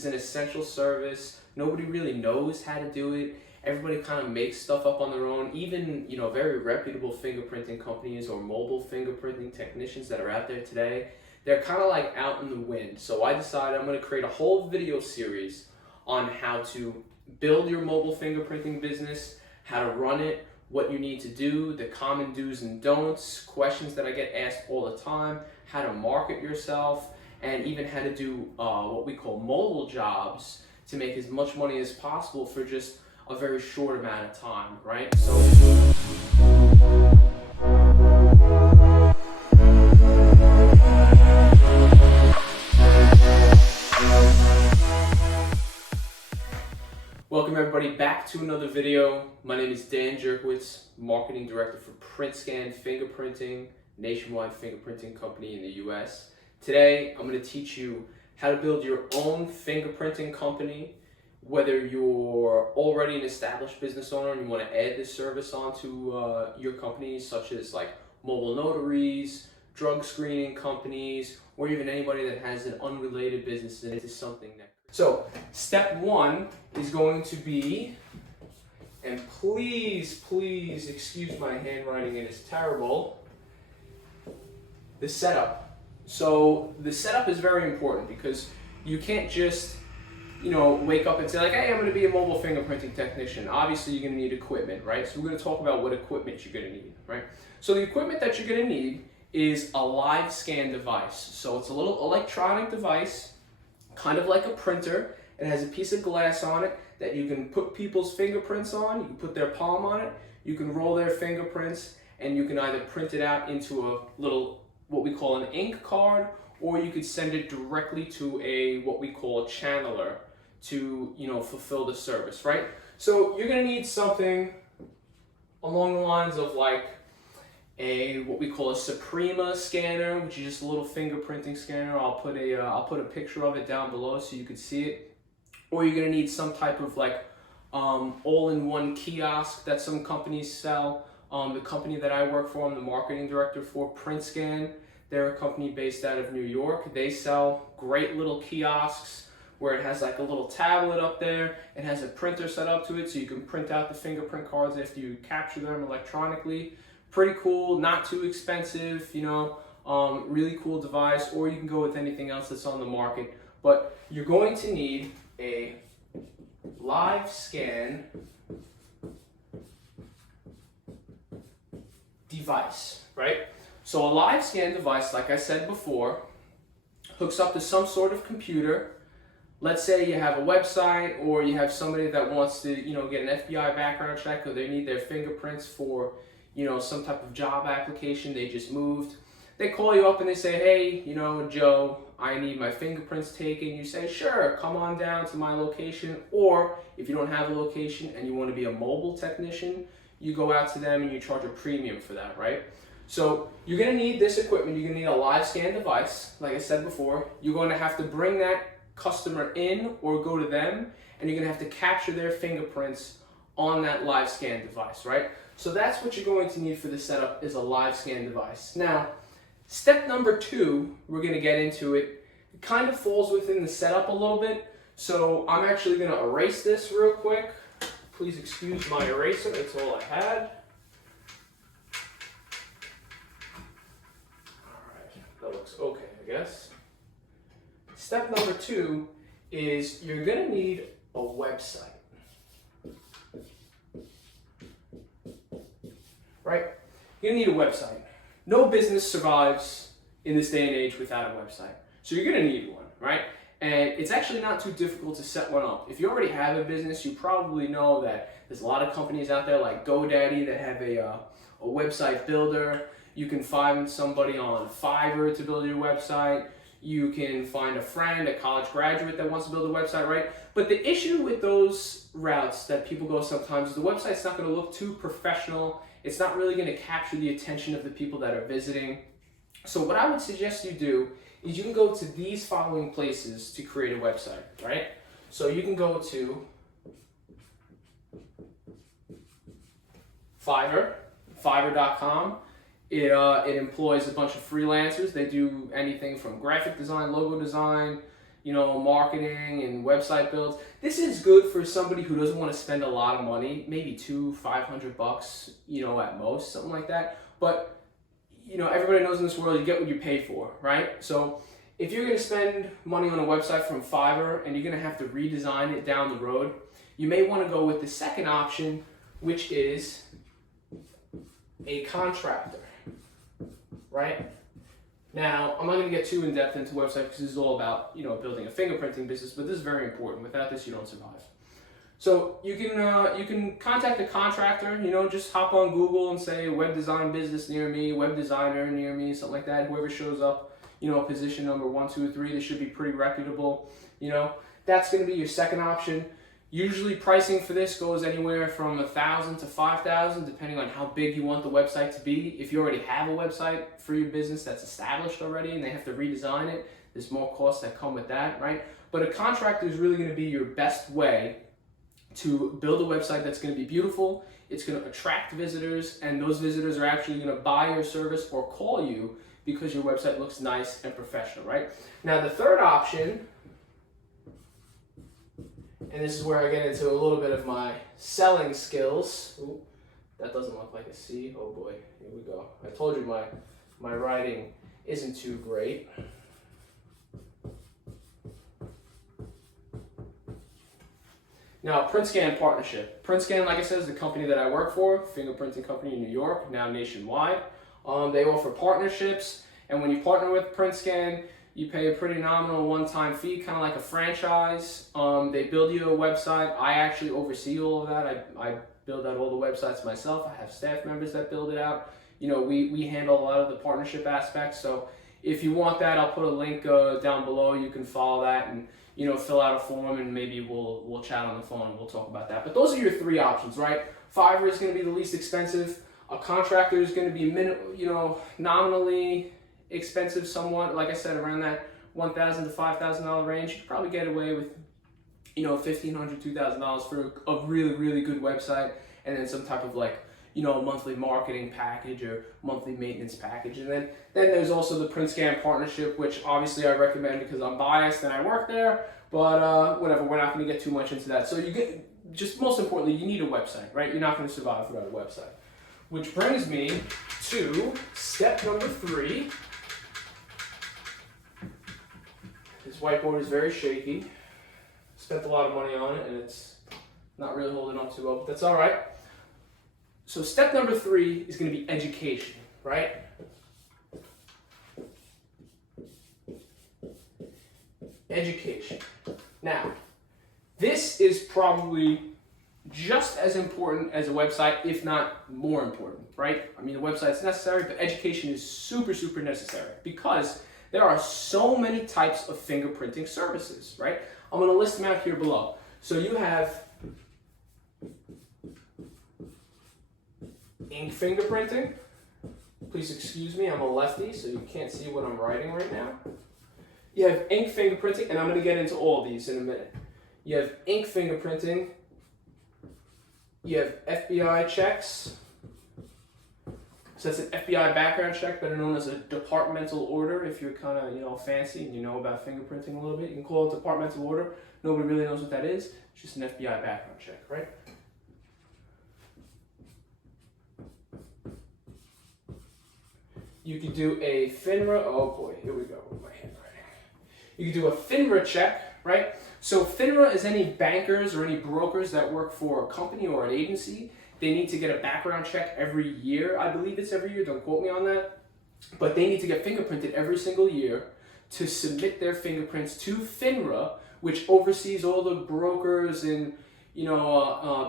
is an essential service. Nobody really knows how to do it. Everybody kind of makes stuff up on their own. Even, very reputable fingerprinting companies or mobile fingerprinting technicians that are out there today, they're kind of like out in the wind. So I decided I'm going to create a whole video series on how to build your mobile fingerprinting business, how to run it, what you need to do, the common do's and don'ts, questions that I get asked all the time, how to market yourself, and even how to do what we call mobile jobs to make as much money as possible for just a very short amount of time, right? So welcome everybody back to another video. My name is Dan Jerkowitz, Marketing Director for PrintScan Fingerprinting, nationwide fingerprinting company in the US. Today, I'm going to teach you how to build your own fingerprinting company, whether you're already an established business owner and you want to add this service onto your company, such as like mobile notaries, drug screening companies, or even anybody that has an unrelated business and it is something that. So step one is going to be, and please excuse my handwriting, it is terrible, the setup. So the setup is very important because you can't just, wake up and say like, hey, I'm going to be a mobile fingerprinting technician. Obviously, you're going to need equipment, right? So we're going to talk about what equipment you're going to need, right? So the equipment that you're going to need is a live scan device. So it's a little electronic device, kind of like a printer. It has a piece of glass on it that you can put people's fingerprints on. You can put their palm on it. You can roll their fingerprints, and you can either print it out into a little, what we call an ink card, or you could send it directly to what we call a channeler to, fulfill the service, right? So you're gonna need something along the lines of like what we call a Suprema scanner, which is just a little fingerprinting scanner. I'll put a picture of it down below so you can see it. Or you're gonna need some type of like all-in-one kiosk that some companies sell. The company that I work for, I'm the marketing director for, PrintScan. They're a company based out of New York. They sell great little kiosks where it has like a little tablet up there. It has a printer set up to it so you can print out the fingerprint cards after you capture them electronically. Pretty cool, not too expensive, really cool device, or you can go with anything else that's on the market. But you're going to need a live scan device, right? So a live scan device, like I said before, hooks up to some sort of computer. Let's say you have a website, or you have somebody that wants to, get an FBI background check, or they need their fingerprints for, some type of job application. They just moved. They call you up and they say, hey, Joe, I need my fingerprints taken. You say, sure, come on down to my location. Or if you don't have a location and you want to be a mobile technician, you go out to them and you charge a premium for that, right? So you're going to need this equipment. You're going to need a live scan device. Like I said before, you're going to have to bring that customer in or go to them, and you're going to have to capture their fingerprints on that live scan device, right? So that's what you're going to need for the setup, is a live scan device. Now, step number two, we're going to get into it. It kind of falls within the setup a little bit. So I'm actually going to erase this real quick. Please excuse my eraser, that's all I had. That looks okay, I guess. Step number two is you're going to need a website. Right? You're going to need a website. No business survives in this day and age without a website. So you're going to need one, right? And it's actually not too difficult to set one up. If you already have a business, you probably know that there's a lot of companies out there like GoDaddy that have a website builder. You can find somebody on Fiverr to build your website. You can find a friend, a college graduate that wants to build a website, right? But the issue with those routes that people go sometimes is the website's not going to look too professional. It's not really going to capture the attention of the people that are visiting. So what I would suggest you do is you can go to these following places to create a website, right? So you can go to Fiverr, Fiverr.com. It employs a bunch of freelancers. They do anything from graphic design, logo design, marketing and website builds. This is good for somebody who doesn't want to spend a lot of money, maybe $500, at most, something like that. But, everybody knows in this world you get what you pay for, right? So if you're going to spend money on a website from Fiverr and you're going to have to redesign it down the road, you may want to go with the second option, which is a contractor, right? Now, I'm not going to get too in-depth into website because this is all about, building a fingerprinting business, but this is very important. Without this, you don't survive. So you can contact a contractor, just hop on Google and say web design business near me, web designer near me, something like that. Whoever shows up, position number 1, 2, or 3, they should be pretty reputable. That's going to be your second option. Usually pricing for this goes anywhere from $1,000 to $5,000, depending on how big you want the website to be. If you already have a website for your business that's established already and they have to redesign it, there's more costs that come with that, right? But a contractor is really going to be your best way to build a website that's going to be beautiful. It's going to attract visitors, and those visitors are actually going to buy your service or call you because your website looks nice and professional, right? Now, the third option, and this is where I get into a little bit of my selling skills. Ooh, that doesn't look like a C. Oh boy, here we go. I told you my writing isn't too great. Now, PrintScan partnership. PrintScan, like I said, is the company that I work for, fingerprinting company in New York, now nationwide. They offer partnerships, and when you partner with PrintScan, you pay a pretty nominal one-time fee, kind of like a franchise. They build you a website. I actually oversee all of that. I build out all the websites myself. I have staff members that build it out. We handle a lot of the partnership aspects. So if you want that, I'll put a link down below. You can follow that and fill out a form, and maybe we'll chat on the phone and we'll talk about that. But those are your three options, right? Fiverr is going to be the least expensive. A contractor is going to be nominally expensive somewhat, like I said, around that $1,000 to $5,000 range. You could probably get away with, $1,500, $2,000 for a really, really good website, and then some type of a monthly marketing package or monthly maintenance package. And then there's also the PrintScan partnership, which obviously I recommend because I'm biased and I work there, but whatever, we're not going to get too much into that. So you get, just most importantly, you need a website, right? You're not going to survive without a website. Which brings me to step number 3. This whiteboard is very shaky. Spent a lot of money on it and it's not really holding up too well, but that's all right. So step number 3 is going to be education, right? Education. Now, this is probably just as important as a website, if not more important, right? I mean, the website's necessary, but education is super, super necessary because there are so many types of fingerprinting services, right? I'm going to list them out here below. So you have ink fingerprinting. Please excuse me, I'm a lefty, so you can't see what I'm writing right now. You have ink fingerprinting, and I'm going to get into all these in a minute. You have ink fingerprinting. You have FBI checks. So that's an FBI background check, better known as a departmental order. If you're kind of, fancy and you know about fingerprinting a little bit, you can call it departmental order. Nobody really knows what that is. It's just an FBI background check, right? You could do a FINRA, oh boy, here we go with my handwriting. You could do a FINRA check, right? So FINRA is any bankers or any brokers that work for a company or an agency. They need to get a background check every year. I believe it's every year, don't quote me on that. But they need to get fingerprinted every single year to submit their fingerprints to FINRA, which oversees all the brokers and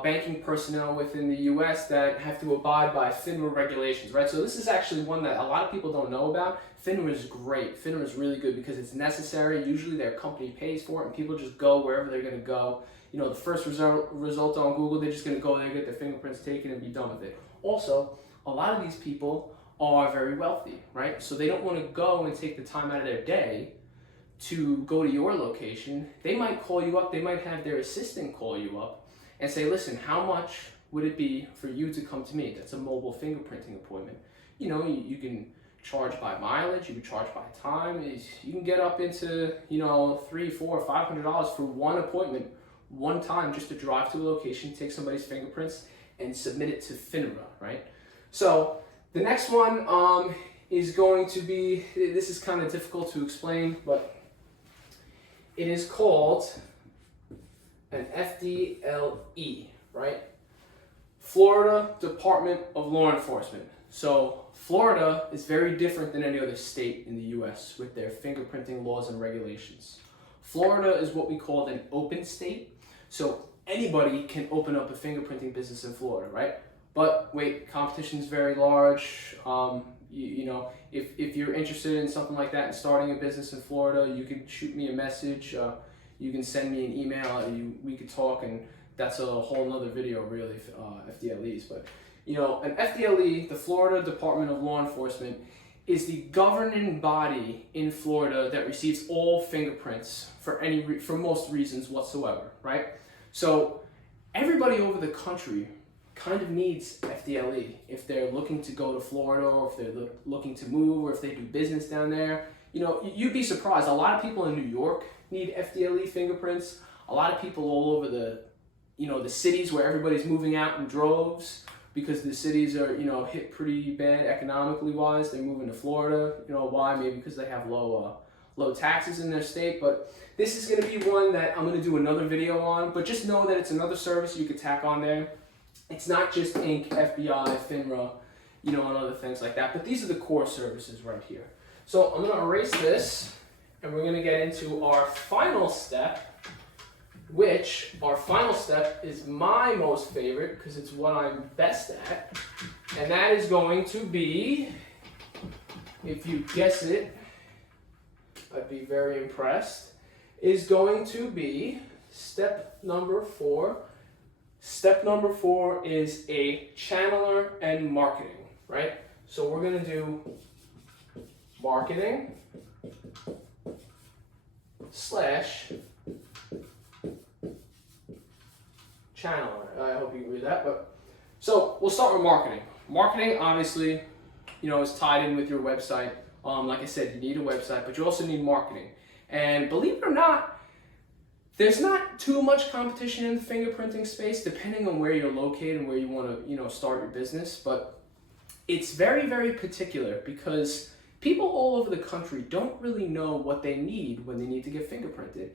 banking personnel within the U.S. that have to abide by FINRA regulations, right? So this is actually one that a lot of people don't know about. FINRA is great. FINRA is really good because it's necessary. Usually their company pays for it and people just go wherever they're going to go. The first result on Google, they're just going to go there, get their fingerprints taken and be done with it. Also, a lot of these people are very wealthy, right? So they don't want to go and take the time out of their day to go to your location. They might call you up, they might have their assistant call you up and say, listen, how much would it be for you to come to me? That's a mobile fingerprinting appointment. You can charge by mileage, you can charge by time. You can get up into, $300, $400, $500 for one appointment, one time, just to drive to a location, take somebody's fingerprints, and submit it to Finverr, right? So the next one is going to be, this is kind of difficult to explain, but it is called an FDLE, right? Florida Department of Law Enforcement. So Florida is very different than any other state in the US with their fingerprinting laws and regulations. Florida is what we call an open state. So anybody can open up a fingerprinting business in Florida, right? But wait, competition is very large. If you're interested in something like that and starting a business in Florida, you can shoot me a message. You can send me an email. We could talk, and that's a whole nother video, really, FDLEs. But an FDLE, the Florida Department of Law Enforcement, is the governing body in Florida that receives all fingerprints for most reasons whatsoever, right? So everybody over the country kind of needs FDLE if they're looking to go to Florida, or if they're looking to move, or if they do business down there. You'd be surprised. A lot of people in New York need FDLE fingerprints. A lot of people all over the cities where everybody's moving out in droves, because the cities are, hit pretty bad economically wise. They're moving to Florida. Why? Maybe because they have low taxes in their state. But this is going to be one that I'm going to do another video on. But just know that it's another service you could tack on there. It's not just Inc., FBI, FINRA, and other things like that. But these are the core services right here. So I'm going to erase this, and we're going to get into our final step, which our final step is my most favorite because it's what I'm best at. And that is going to be, if you guess it, I'd be very impressed, is going to be step number 4. Step number 4 is a channeler and marketing, right? So we're going to do marketing / channeler. I hope you can read that. But so we'll start with marketing. Marketing, obviously, is tied in with your website. Like I said, you need a website, but you also need marketing. And believe it or not, there's not too much competition in the fingerprinting space, depending on where you're located and where you want to, start your business. But it's very, very particular because people all over the country don't really know what they need when they need to get fingerprinted.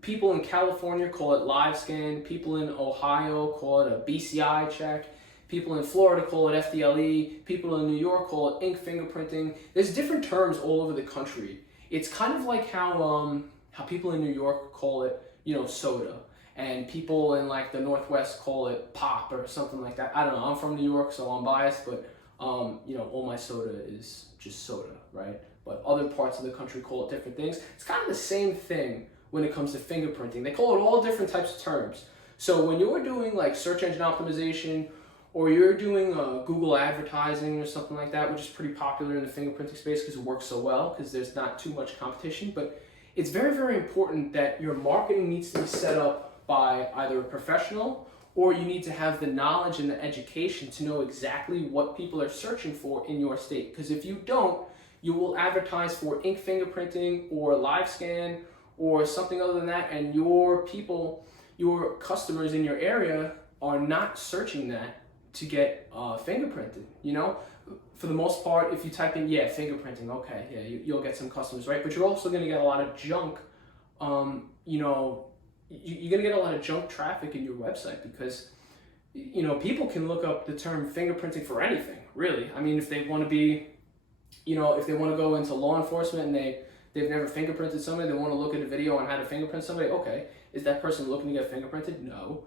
People in California call it live scan. People in Ohio call it a BCI check. People in Florida call it FDLE. People in New York call it ink fingerprinting. There's different terms all over the country. It's kind of like how people in New York call it, soda, and people in like the Northwest call it pop or something like that. I don't know. I'm from New York, so I'm biased, but all my soda is just soda, right? But other parts of the country call it different things. It's kind of the same thing when it comes to fingerprinting. They call it all different types of terms. So when you're doing like search engine optimization, or you're doing Google advertising or something like that, which is pretty popular in the fingerprinting space because it works so well, because there's not too much competition, but it's very, very important that your marketing needs to be set up by either a professional, or you need to have the knowledge and the education to know exactly what people are searching for in your state. Because if you don't, you will advertise for ink fingerprinting or live scan or something other than that, and your people, your customers in your area are not searching that to get fingerprinted. For the most part, if you type in, fingerprinting, okay, you'll get some customers, right? But you're also going to get a lot of junk, you're going to get a lot of junk traffic in your website because, people can look up the term fingerprinting for anything, really. I mean, if they want to be, if they want to go into law enforcement and they've never fingerprinted somebody, they want to look at a video on how to fingerprint somebody, okay. Is that person looking to get fingerprinted? No.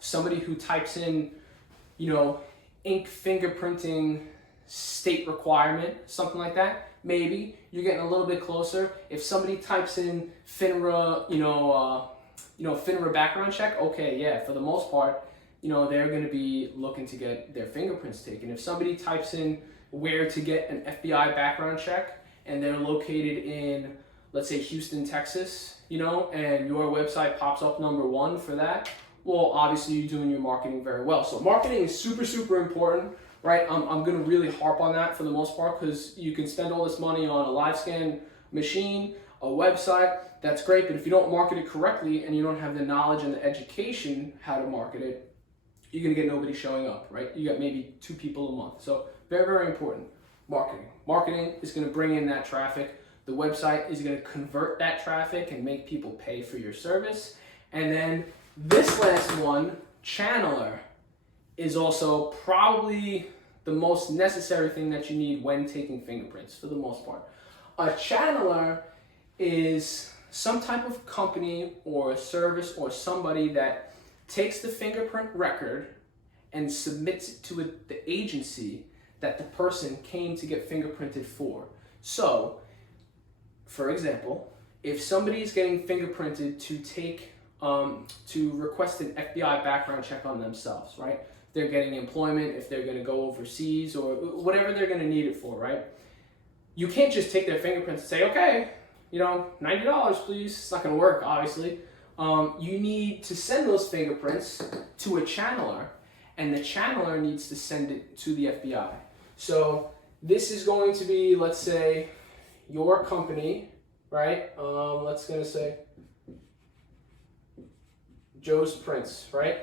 Somebody who types in, ink fingerprinting state requirement, something like that, maybe you're getting a little bit closer. If somebody types in FINRA, FINRA background check, okay, yeah, for the most part, they're going to be looking to get their fingerprints taken. If somebody types in where to get an FBI background check and they're located in, let's say, Houston, Texas, and your website pops up number 1 for that, well, obviously you're doing your marketing very well. So marketing is super, super important. right? I'm going to really harp on that for the most part, because you can spend all this money on a live scan machine, a website, that's great, but if you don't market it correctly and you don't have the knowledge and the education how to market it, you're going to get nobody showing up, right? You got maybe 2 people a month. So very, very important. Marketing. Marketing is going to bring in that traffic. The website is going to convert that traffic and make people pay for your service. And then this last one, channeler, is also probably the most necessary thing that you need when taking fingerprints for the most part. A channeler is some type of company or service or somebody that takes the fingerprint record and submits it to the agency that the person came to get fingerprinted for. So, for example, if somebody is getting fingerprinted to request an FBI background check on themselves, right? They're getting employment, if they're going to go overseas or whatever they're going to need it for, right? You can't just take their fingerprints and say, okay, $90 please. It's not going to work, obviously. You need to send those fingerprints to a channeler, and the channeler needs to send it to the FBI. So this is going to be, let's say, your company, right? Let's gonna say Joe's Prints, right?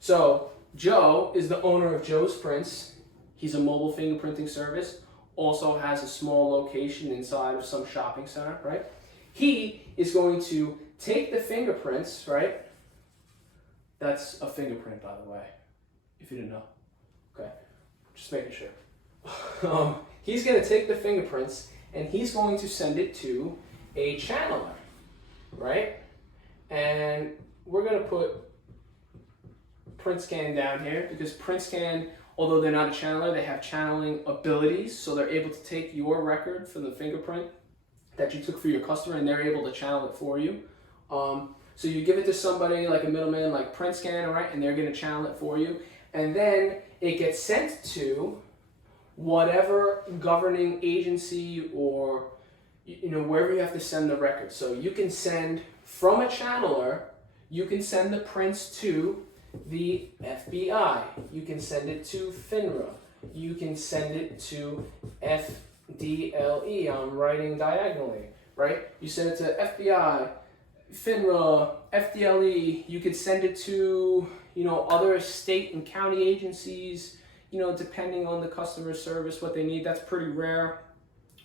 So Joe is the owner of Joe's Prints. He's a mobile fingerprinting service, also has a small location inside of some shopping center, right? He is going to take the fingerprints, right? That's a fingerprint, by the way, if you didn't know. Okay, just making sure. He's going to take the fingerprints and he's going to send it to a channeler, right? And we're going to put PrintScan down here because PrintScan, although they're not a channeler, they have channeling abilities, so they're able to take your record for the fingerprint that you took for your customer and they're able to channel it for you. So you give it to somebody like a middleman like PrintScan, right, and they're going to channel it for you, and then it gets sent to whatever governing agency or wherever you have to send the record. So you can send from a channeler, you can send the prints to the FBI, you can send it to FINRA, you can send it to FDLE, I'm writing diagonally, right? You send it to FBI, FINRA, FDLE, you could send it to other state and county agencies, depending on the customer service, what they need. That's pretty rare.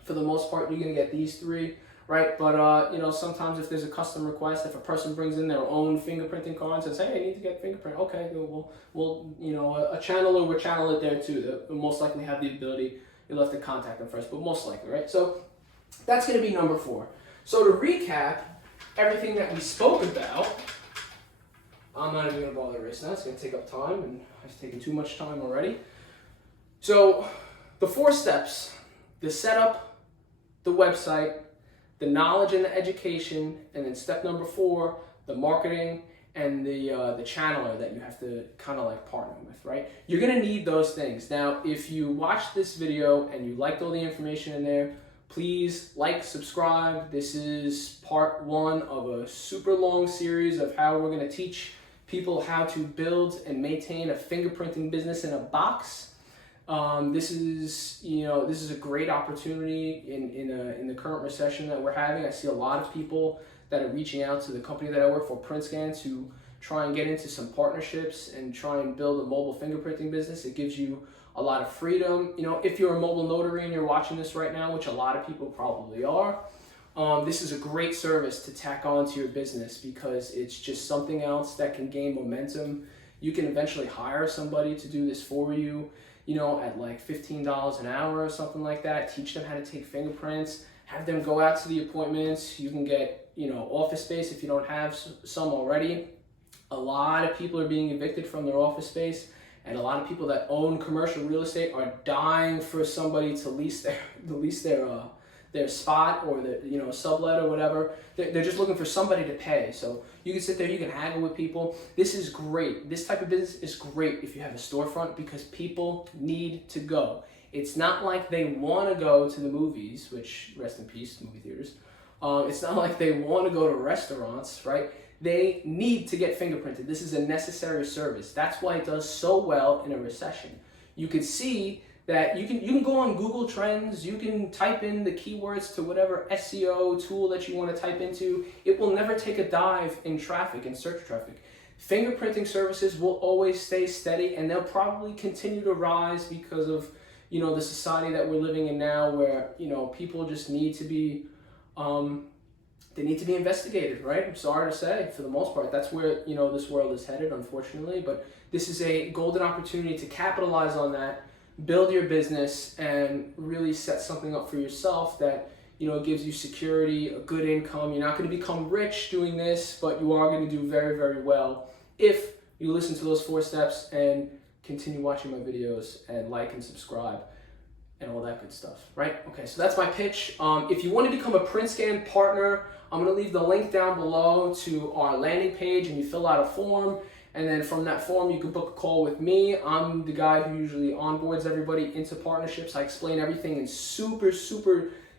For the most part, you're gonna get these 3, right? But sometimes if there's a custom request, if a person brings in their own fingerprinting card and says, hey, I need to get fingerprint, okay, we'll a channeler would channel it there too. They'll most likely have the ability. You'll have to contact them first, but most likely, right? So that's gonna be number 4. So to recap everything that we spoke about, I'm not even gonna bother erasing that. It's gonna take up time, and it's taken too much time already. So the 4 steps: the setup, the website, the knowledge and the education, and then step number 4, the marketing and the channeler that you have to kind of like partner with, right? You're gonna need those things. Now, if you watched this video and you liked all the information in there, please like, subscribe. This is part 1 of a super long series of how we're gonna teach people how to build and maintain a fingerprinting business in a box. This is a great opportunity in the current recession that we're having. I see a lot of people that are reaching out to the company that I work for, PrintScan, to try and get into some partnerships and try and build a mobile fingerprinting business. It gives you a lot of freedom. If you're a mobile notary and you're watching this right now, which a lot of people probably are, this is a great service to tack on to your business because it's just something else that can gain momentum. You can eventually hire somebody to do this for you, at like $15 an hour or something like that. Teach them how to take fingerprints, have them go out to the appointments. You can get, office space if you don't have some already. A lot of people are being evicted from their office space, and a lot of people that own commercial real estate are dying for somebody to lease their spot or the sublet or whatever. They're just looking for somebody to pay. So you can sit there, you can haggle with people. This is great. This type of business is great if you have a storefront because people need to go. It's not like they want to go to the movies, which, rest in peace, movie theaters. It's not like they want to go to restaurants, right? They need to get fingerprinted. This is a necessary service. That's why it does so well in a recession. you could see that you can go on Google Trends, you can type in the keywords to whatever SEO tool that you want to type into. It will never take a dive in traffic, in search traffic. Fingerprinting services will always stay steady, and they'll probably continue to rise because of, you know, the society that we're living in now, where, you know, people just need to be they need to be investigated, right? I'm sorry to say, for the most part, that's where, you know, this world is headed, unfortunately. But this is a golden opportunity to capitalize on that, build your business, and really set something up for yourself that, you know, gives you security, a good income. You're not going to become rich doing this, but you are going to do very, very well if you listen to those 4 steps and continue watching my videos and like and subscribe and all that good stuff, right? Okay, so that's my pitch. If you want to become a PrintScan partner, I'm going to leave the link down below to our landing page, and you fill out a form, and then from that form you can book a call with me. I'm the guy who usually onboards everybody into partnerships. I explain everything in super,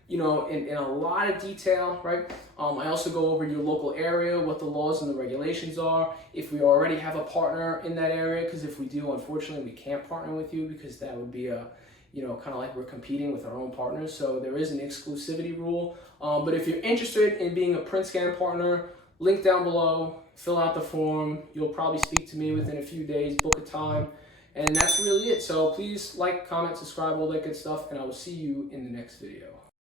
you know, in a lot of detail, right? I also go over your local area, what the laws and the regulations are, if we already have a partner in that area, because if we do, unfortunately, we can't partner with you, because that would be a, you know, kind of like we're competing with our own partners. So there is an exclusivity rule. But if you're interested in being a PrintScan partner, link down below, fill out the form. You'll probably speak to me within a few days, book a time, and that's really it. So please like, comment, subscribe, all that good stuff, and I will see you in the next video.